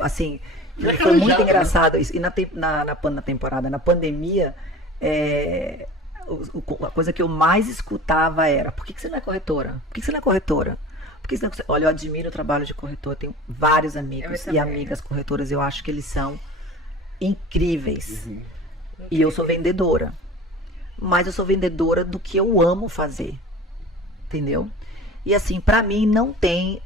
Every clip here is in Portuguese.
Assim, foi muito engraçado isso. E na temporada, na pandemia, a coisa que eu mais escutava era: por que você não é corretora? Por que você não é corretora? Por que você não... Olha, eu admiro o trabalho de corretor, tenho vários amigos e amigas corretoras, eu acho que eles são incríveis. E eu sou vendedora. Mas eu sou vendedora do que eu amo fazer. Entendeu? E assim, pra mim não tem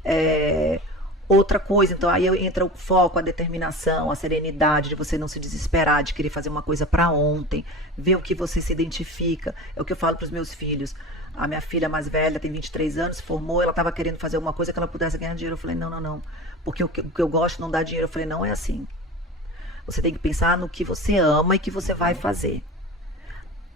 outra coisa. Então aí entra o foco, a determinação, a serenidade de você não se desesperar, de querer fazer uma coisa pra ontem, ver o que você se identifica. É o que eu falo pros meus filhos. A minha filha mais velha tem 23 anos, se formou, ela estava querendo fazer uma coisa que ela pudesse ganhar dinheiro. Eu falei, não. Porque o que eu gosto não dá dinheiro. Eu falei, não é assim. Você tem que pensar no que você ama e que você vai fazer.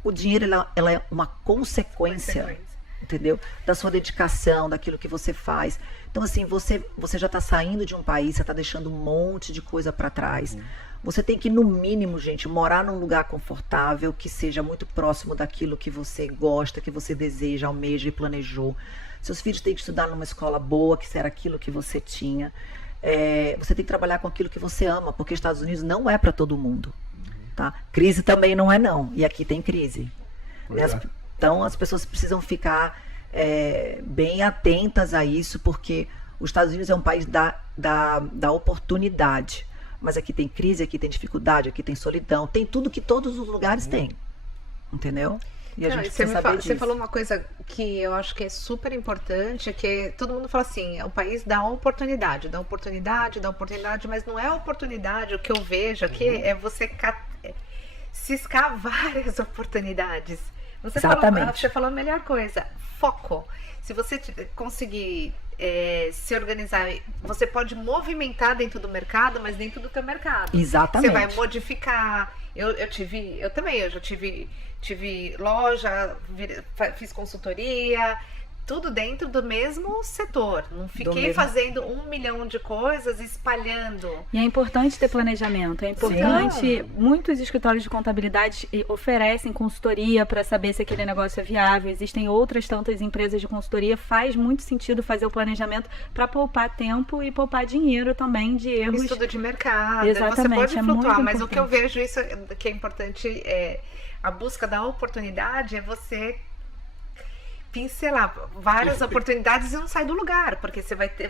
O dinheiro, ela é uma consequência, entendeu? Da sua dedicação, daquilo que você faz. Então, assim, você já está saindo de um país, você está deixando um monte de coisa para trás. Você tem que, no mínimo, gente, morar num lugar confortável, que seja muito próximo daquilo que você gosta, que você deseja, almeja e planejou. Seus filhos têm que estudar numa escola boa, que era aquilo que você tinha. Você tem que trabalhar com aquilo que você ama, porque Estados Unidos não é para todo mundo. Tá? Crise também não é, não. E aqui tem crise. Então, as pessoas precisam ficar bem atentas a isso, porque os Estados Unidos é um país da oportunidade. Mas aqui tem crise, aqui tem dificuldade, aqui tem solidão, tem tudo que todos os lugares têm, entendeu? E a gente precisa saber disso. Você falou uma coisa que eu acho que é super importante, que todo mundo fala assim, é um país da oportunidade, mas não é oportunidade, o que eu vejo aqui é você ciscar várias oportunidades. Exatamente. Você falou a melhor coisa, foco. Se você conseguir se organizar, você pode movimentar dentro do mercado, mas dentro do teu mercado. Exatamente. Você vai modificar. Eu já tive loja, fiz consultoria, tudo dentro do mesmo setor. Não fiquei fazendo 1 milhão de coisas, espalhando. E é importante ter planejamento. É importante. Sim. Muitos escritórios de contabilidade oferecem consultoria para saber se aquele negócio é viável. Existem outras tantas empresas de consultoria. Faz muito sentido fazer o planejamento para poupar tempo e poupar dinheiro também de erros. Estudo de mercado. Exatamente. Você pode flutuar, mas o que eu vejo isso que é importante a busca da oportunidade é você pincelar várias oportunidades e não sai do lugar, porque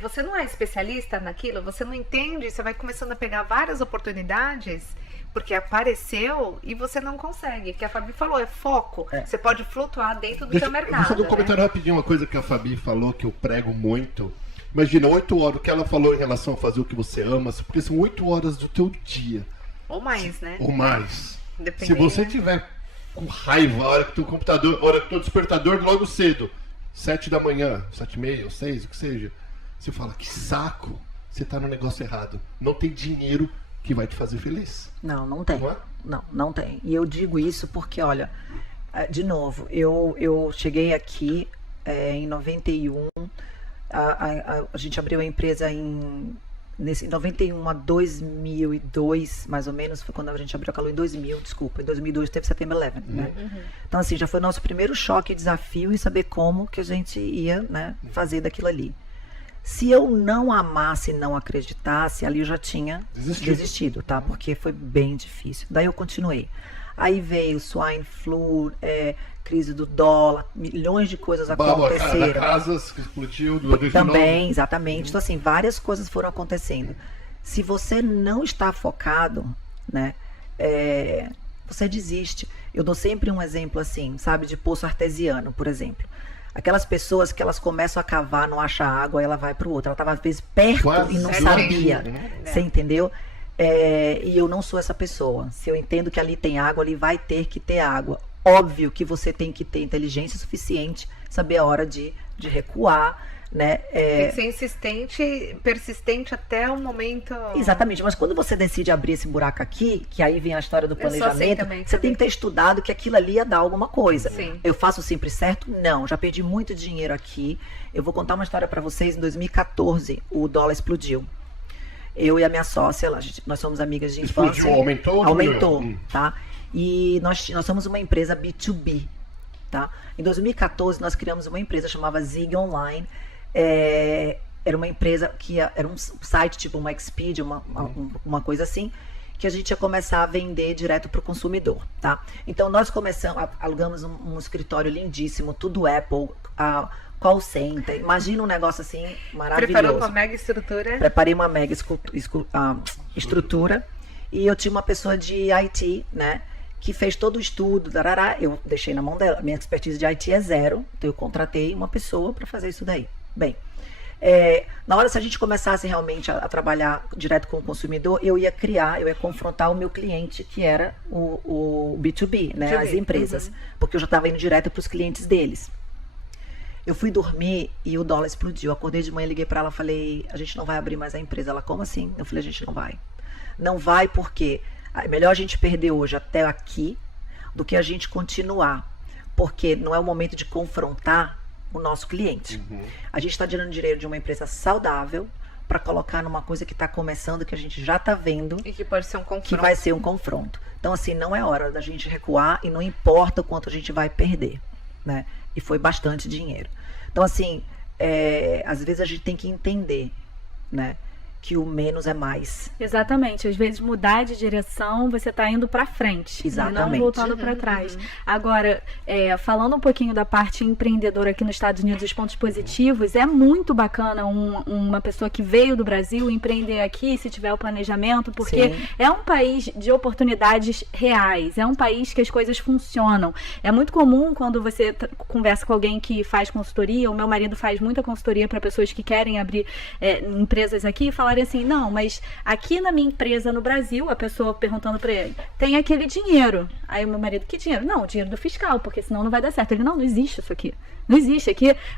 você não é especialista naquilo, você não entende, você vai começando a pegar várias oportunidades porque apareceu e você não consegue, que a Fabi falou, é foco, você pode flutuar dentro do seu mercado. Deixa eu comentar rapidinho uma coisa que a Fabi falou, que eu prego muito. Imagina, 8 horas, o que ela falou em relação a fazer o que você ama, porque são 8 horas do teu dia. Ou mais, né? Ou mais. Dependendo. Se você tiver com raiva, a hora que teu computador, a hora que teu despertador logo cedo, 7 da manhã, 7h30 ou 6, o que seja, você fala, que saco, você tá no negócio errado. Não tem dinheiro que vai te fazer feliz. Não tem. Não tem. E eu digo isso porque, olha, de novo, eu cheguei aqui em 91, a gente abriu a empresa em 91 a 2002, mais ou menos, foi quando a gente abriu a Calu em 2000, desculpa, em 2002 teve September 11, né? Então, assim, já foi o nosso primeiro choque e desafio em saber como que a gente ia, né, fazer daquilo ali. Se eu não amasse e não acreditasse, ali eu já tinha desistido, tá? Porque foi bem difícil. Daí eu continuei. Aí veio swine flu, crise do dólar, milhões de coisas aconteceram. Casas que explodiu. Também, exatamente. Então, assim, várias coisas foram acontecendo. Se você não está focado, né, você desiste. Eu dou sempre um exemplo assim, sabe, de poço artesiano, por exemplo. Aquelas pessoas que elas começam a cavar, não acham água, ela vai para o outro. Ela estava às vezes perto e não sabia. Você entendeu? E eu não sou essa pessoa. Se eu entendo que ali tem água, ali vai ter que ter água. Óbvio que você tem que ter inteligência suficiente, saber a hora de recuar, né? Tem que ser insistente, persistente até o momento... Exatamente, mas quando você decide abrir esse buraco aqui, que aí vem a história do planejamento, também, você tem que ter estudado que aquilo ali ia dar alguma coisa. Sim. Eu faço sempre certo? Não, já perdi muito dinheiro aqui. Eu vou contar uma história para vocês. Em 2014, o dólar explodiu. Eu e a minha sócia, nós somos amigas de infância. Explodiu, aumentou? Aumentou, tá? E nós somos uma empresa B2B, tá? Em 2014, nós criamos uma empresa chamada Zig Online. era uma empresa que era um site tipo uma Expedia, uma coisa assim, que a gente ia começar a vender direto para o consumidor, tá? Então nós alugamos um escritório lindíssimo, tudo Apple, call center, imagina um negócio assim maravilhoso. Preparou uma mega estrutura? Preparei uma mega estrutura e eu tinha uma pessoa de IT, né? Que fez todo o estudo, eu deixei na mão dela. Minha expertise de IT é 0, então eu contratei uma pessoa para fazer isso daí. Bem, na hora se a gente começasse realmente a trabalhar direto com o consumidor, eu ia confrontar o meu cliente, que era o B2B, né, as empresas, porque eu já estava indo direto para os clientes deles. Eu fui dormir e o dólar explodiu. Eu acordei de manhã, liguei para ela, falei, a gente não vai abrir mais a empresa. Ela, como assim? Eu falei, a gente não vai. Não vai porque é melhor a gente perder hoje até aqui do que a gente continuar, porque não é o momento de confrontar o nosso cliente. A gente está tirando dinheiro de uma empresa saudável para colocar numa coisa que está começando, que a gente já está vendo. E que pode ser um confronto. Que vai ser um confronto. Então, assim, não é hora da gente recuar e não importa o quanto a gente vai perder, né? E foi bastante dinheiro. Então, assim, às vezes a gente tem que entender, né? Que o menos é mais. Exatamente. Às vezes mudar de direção, você está indo para frente. Exatamente. Não voltando para trás. Agora, falando um pouquinho da parte empreendedora aqui nos Estados Unidos, os pontos positivos, é muito bacana uma pessoa que veio do Brasil empreender aqui, se tiver o planejamento, porque Sim. É um país de oportunidades reais, é um país que as coisas funcionam. É muito comum quando você conversa com alguém que faz consultoria, o meu marido faz muita consultoria para pessoas que querem abrir empresas aqui e falar assim, não, mas aqui na minha empresa no Brasil, a pessoa perguntando para ele, tem aquele dinheiro. Aí o meu marido, que dinheiro? Não, o dinheiro do fiscal, porque senão não vai dar certo. Ele, não existe isso aqui. Não existe.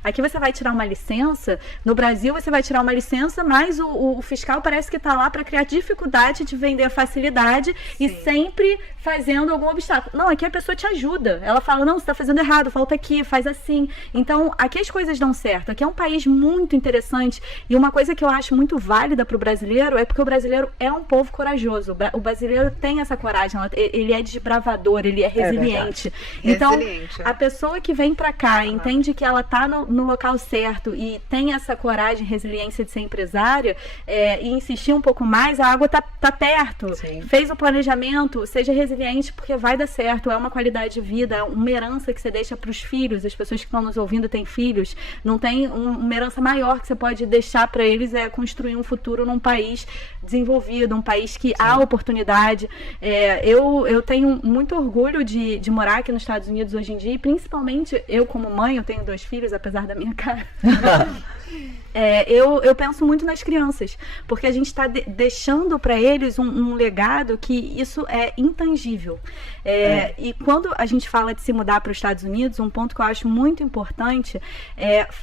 Aqui você vai tirar uma licença, no Brasil você vai tirar uma licença, mas o fiscal parece que está lá para criar dificuldade de vender facilidade. Sim. E sempre fazendo algum obstáculo. Não, aqui a pessoa te ajuda. Ela fala, não, você está fazendo errado, volta aqui, faz assim. Então, aqui as coisas dão certo. Aqui é um país muito interessante. E uma coisa que eu acho muito válida para o brasileiro é porque o brasileiro é um povo corajoso. O brasileiro tem essa coragem, ele é desbravador, ele é resiliente. Então, a pessoa que vem para cá entende que ela está no local certo e tem essa coragem, resiliência de ser empresária e insistir um pouco mais, a água tá perto. Sim. Fez o planejamento, seja resiliente, porque vai dar certo. É uma qualidade de vida, uma herança que você deixa para os filhos. As pessoas que estão nos ouvindo têm filhos. Não tem uma herança maior que você pode deixar para eles, construir um futuro num país desenvolvido, um país que há oportunidade. Eu tenho muito orgulho de morar aqui nos Estados Unidos hoje em dia, e principalmente eu como mãe, eu tenho 2 filhos, apesar da minha cara. Eu penso muito nas crianças, porque a gente está deixando para eles um legado que isso é intangível. E quando a gente fala de se mudar para os Estados Unidos, um ponto que eu acho muito importante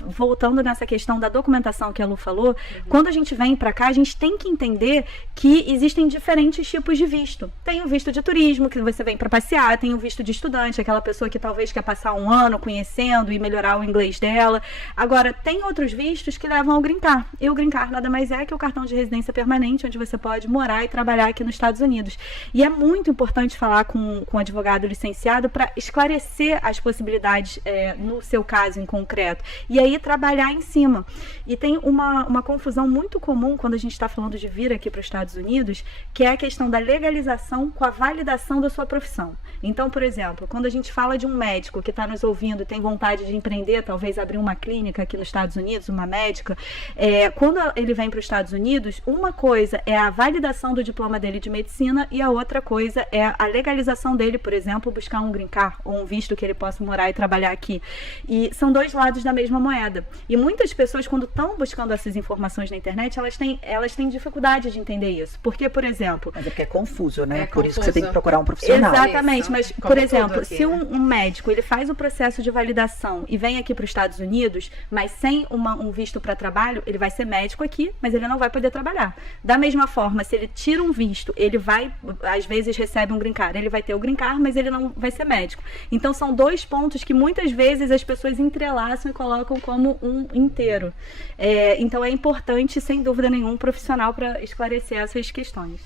voltando nessa questão da documentação que a Lu falou, quando a gente vem para cá, a gente tem que entender que existem diferentes tipos de visto. Tem o visto de turismo, que você vem para passear, tem o visto de estudante, aquela pessoa que talvez quer passar um ano conhecendo e melhorar o inglês dela. Agora, tem outros vistos que levam ao Green Card. E o Green Card nada mais é que o cartão de residência permanente, onde você pode morar e trabalhar aqui nos Estados Unidos. E é muito importante falar com um advogado licenciado para esclarecer as possibilidades no seu caso em concreto. E aí trabalhar em cima. E tem uma confusão muito comum quando a gente está falando de vir aqui para os Estados Unidos, que é a questão da legalização com a validação da sua profissão. Então, por exemplo, quando a gente fala de um médico que está nos ouvindo e tem vontade de empreender, talvez abrir uma clínica aqui nos Estados Unidos, uma médica, quando ele vem para os Estados Unidos, uma coisa é a validação do diploma dele de medicina e a outra coisa é a legalização dele, por exemplo, buscar um green card ou um visto que ele possa morar e trabalhar aqui. E são 2 lados da mesma moeda. E muitas pessoas, quando estão buscando essas informações na internet, elas têm dificuldade de entender isso. Porque, por exemplo... Mas é porque é confuso, né? Por isso que você tem que procurar um profissional. Exatamente, mas, por exemplo, se um médico ele faz o processo de validação e vem aqui para os Estados Unidos, mas sem um visto para trabalho, ele vai ser médico aqui, mas ele não vai poder trabalhar. Da mesma forma, se ele tira um visto, ele vai, às vezes recebe um green card, ele vai ter o green card, mas ele não vai ser médico. Então são 2 pontos que muitas vezes as pessoas entrelaçam e colocam como um inteiro. Então é importante, sem dúvida nenhuma, um profissional para esclarecer essas questões.